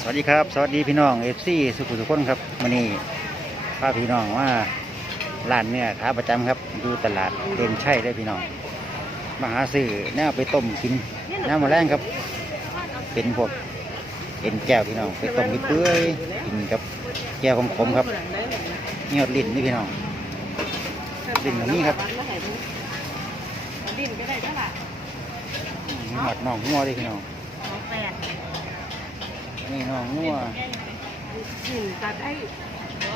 สวัสดีครับ สวัสดีพี่น้องเอฟซีสุขุมทุกคนครับวันนี้พาพี่น้องว่าร้านเนี่ยขาประจำครับดูตลาดเด่นชัยได้อพี่น้องมาหาซื้อแนวไปต้มกินน้ำมะแรงครับ เป็นพวกเอ็นแก้วพี่น้องไปต้มไปเปื่อยกินกับแก้วขมๆครับนี่ยอดลิ้นนี่พี่น้องลิ้นตรงนี้ครับดินก็ได้เท่าไหร่นี่หอดน่องงัวด้วยพี่น้อง สองแปดนี่น่องงัวดินก็ได้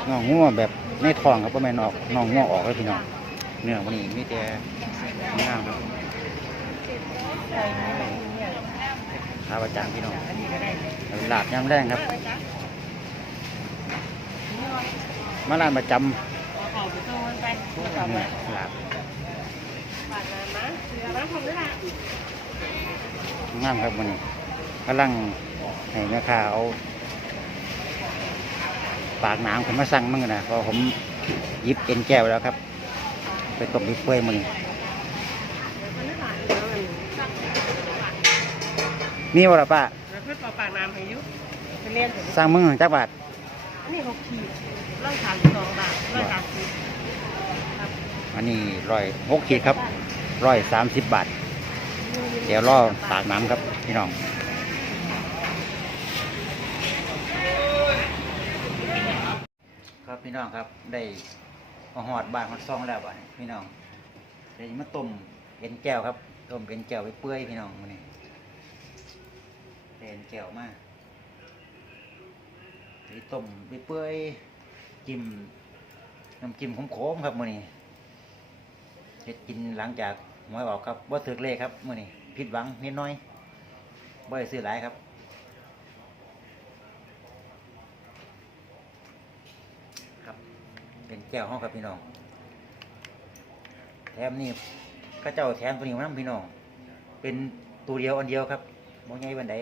น่องงัวแบบในท้องครับพ่อแม่นออกน่องงัวออกเลยพี่น้องเนื้อวันนี้มีแต่งามครับใส่ในไหนเนี่ยขาประจำพี่น้องอันนี้ก็ได้หลาบยำแรงครับมาร้านประจเอาเขาไปตัวมันไปำกลับมาหลาบปาดน้ำนะเสือน้ำผมด้วยล่ะงามครับวันนี้กำลัง ให้แม่ค้าเอาปากหนามขึ้นมาสั่งมั่งนะเพราะผมหยิบเอ็นแก้วแล้วครับ ไปต้มไปเปื่อยมันมันไม่หลายแล้วมันมีวะล่ะป้าแล้วเพื่อปากน้ำให้ยุไปเรียนถึงสั่งมึงจักบาทอันนี้หกขีดร้อยสามสองบาทร้อยสามสิบครับอันนี้ร้อยหกขีดครับร้อยสามสิบบาท เดี๋ยวรอปากน้ำครับพี่น้อง ครับพี่น้องครับ ได้หอดบ้านหอดซองแล้วบ้านพี่น้องเดี๋ยวมาต้มเอ็นแก้วครับต้มเอ็นแก้วไปเปื่อยพี่น้องมื้อนี้เอ็นแก้วมาไปต้มไปเปื่อยจิ้มน้ำจิ้มขมๆครับมื้อนี้เฮ็ดกินหลังจากหวยออกครับว่าถึกเลขครับมื้อนี้ผิดหวังนิดน้อยบ่ได้ซื้อหลายครับ เป็นแก้วห้องครับพี่น้อง แถมนี่ก็เจ้าแถมตัวนี้มานํพี่น้อง เป็นตัวเดียวอันเดียวครับบ่ใหญ่บันได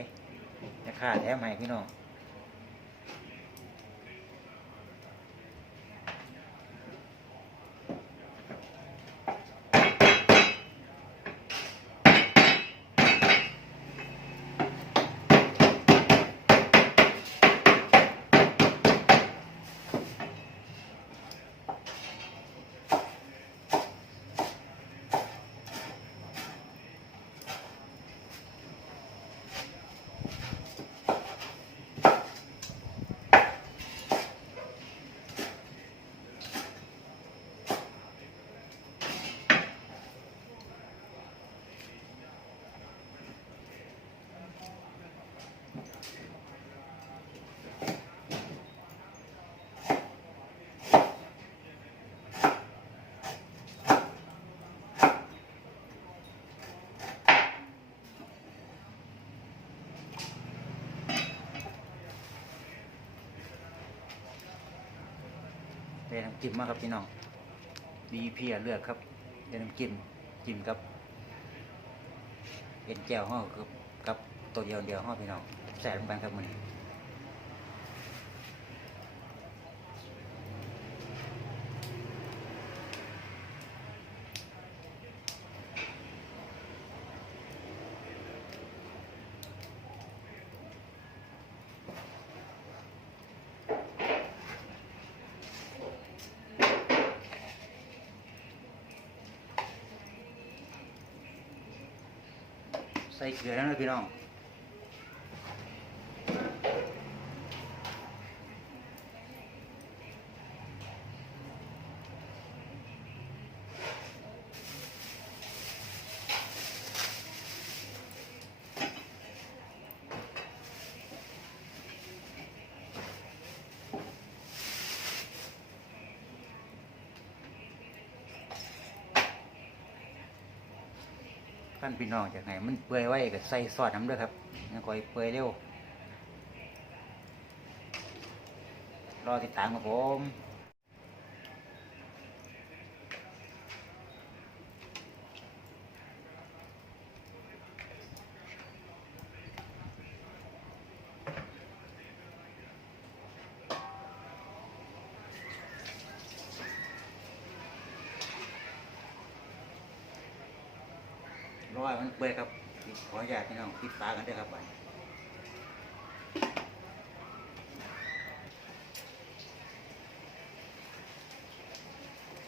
จะคาแถมให้พี่น้อง น้ำจิ้มมากครับพี่น้องดีเพียเลือกครับได้น้ำจิ้มจิ้มครับเอ็นแก้วห่อกับกับตัวเดียวเดียวห่อพี่น้องแซ่บลงไปครับมัน ใส่เกลือล้วนะพี่น้อง ท่านพี่น้องจากไหนมันเปื่อยไว้ก็ใส่ซอสน้ำด้วยครับยังคอยเปื่อยเร็ว รอติดตามครับผม อยมันเปื่อยครับขออนุญาตพี่น้องปิดฝากันด้วยครับไป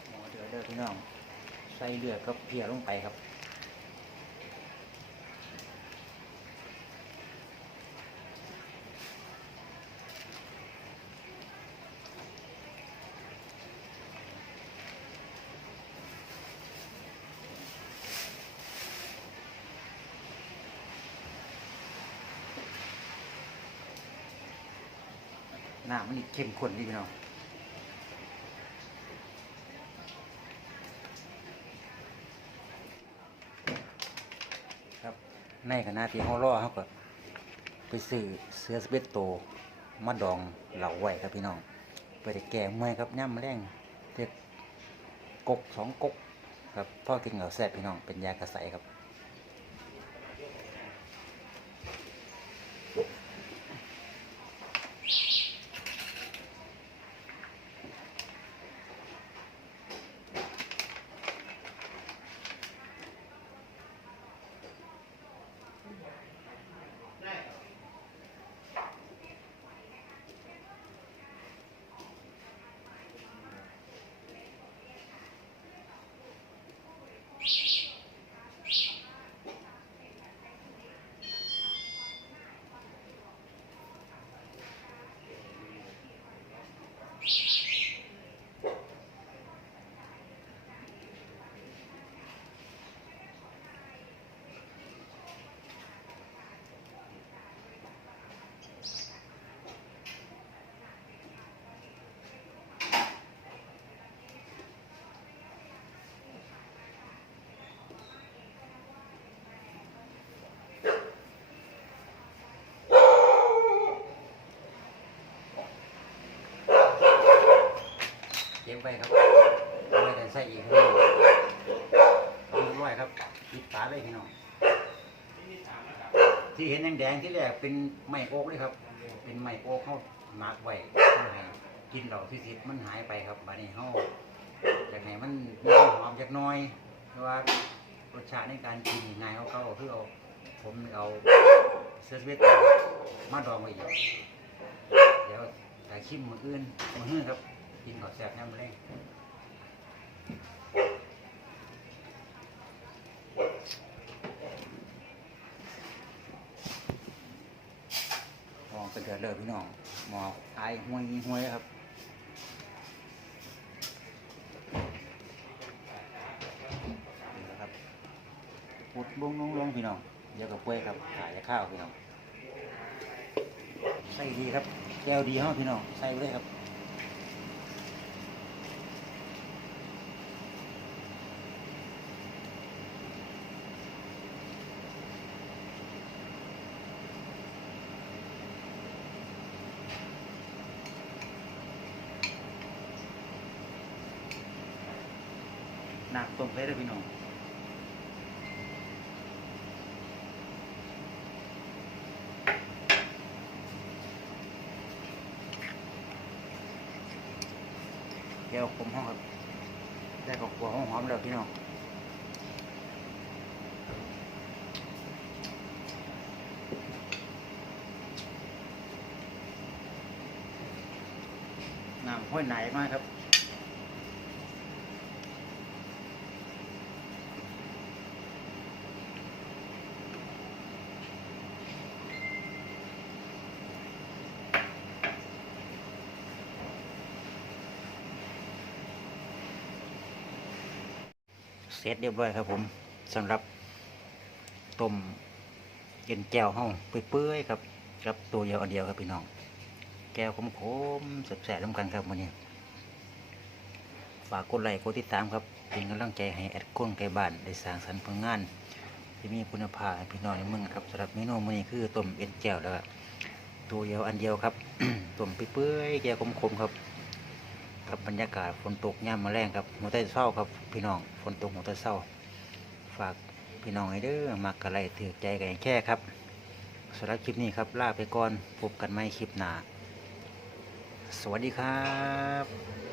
หมอเดือดเด้อพี่น้อง ใส่เลือดก็เพียลงไปครับ น้ำมันนี่เข้มข้นดีพี่น้องครับในขณะที่เขารอเขาก็ไปซื้อเสื้อสเปตโตมาดองเหล่าไว้ครับพี่น้องไปได้แก่เมื่อยครับย่ำแรงเด็ดกกสองกกครับพ่อกินเหล่าแซ่บพี่น้องเป็นยากระใสครับ ก็บไปครับไม่ได้ใส่อีกครับเรียบร้อยครับปิดฝาเลยพี่น้องที่เห็นแดงๆที่แรกเป็นไม้โอ๊กเลยครับ เป็นไม้โอ๊กเขาหมักไว้เพื่อให้กินเหล่าที่สิบมันหายไปครับบัดนี้เขาอยากให้มันมีความหอมจักน้อยเพราะว่ารสชาติในการกินง่ายเขาเขาคือเอาผมเอาเสื้อสเวตมาดองไว้อีกเดี๋ยวแต่ชิมมืออื่นมือหื้อครับ กินขอแซ่บน้ำแรงมองเป็นเดือดเลยพี่น้องมองไอห้วยห้วยครับนี่แหละครับปุดบุ้งลงลงพี่น้องเดี๋ยวกับกล้วยครับถ่ายข้าวพี่น้องใส่ดีครับแก้วดีเฮาพี่น้องใส่เลยครับ หนักตรงเลยเด้อพี่น้องเดี๋ยวผมห้องครับได้กับหัวหอมแล้วพี่น้องน้ำห้อยไหนมากครับ เสร็จเรียบร้อยครับผมสำหรับต้มเย็นแก้วห้องเปื่อยๆครับกับตัวเดียวอันเดียวครับพี่น้อง แก้วขมๆแสบๆร่วมกันครับวันนี้ฝากกดไลค์กดติดตามครับเป็นกำลังใจให้แอดก้นไก่บ้านได้สร้างสรรค์ผลงาน ที่มีคุณภาพพี่น้องในเมืองครับสำหรับเมนูมื้อนี้คือต้มเอ็นแก้วแล้วตัวเดียวอันเดียวครับต้มเปื่อยๆแก้วขมๆครับ กับบรรยากาศฝนตกย่ามมาแรงครับหัวใจเศร้าครับ พี่น้องฝนตกหัวใจเศร้า ฝากพี่น้องให้เด้อมากกะไรถือใจกันแค่ครับสำหรับคลิปนี้ครับลาไปก่อนพบกันใหม่คลิปหน้าสวัสดีครับ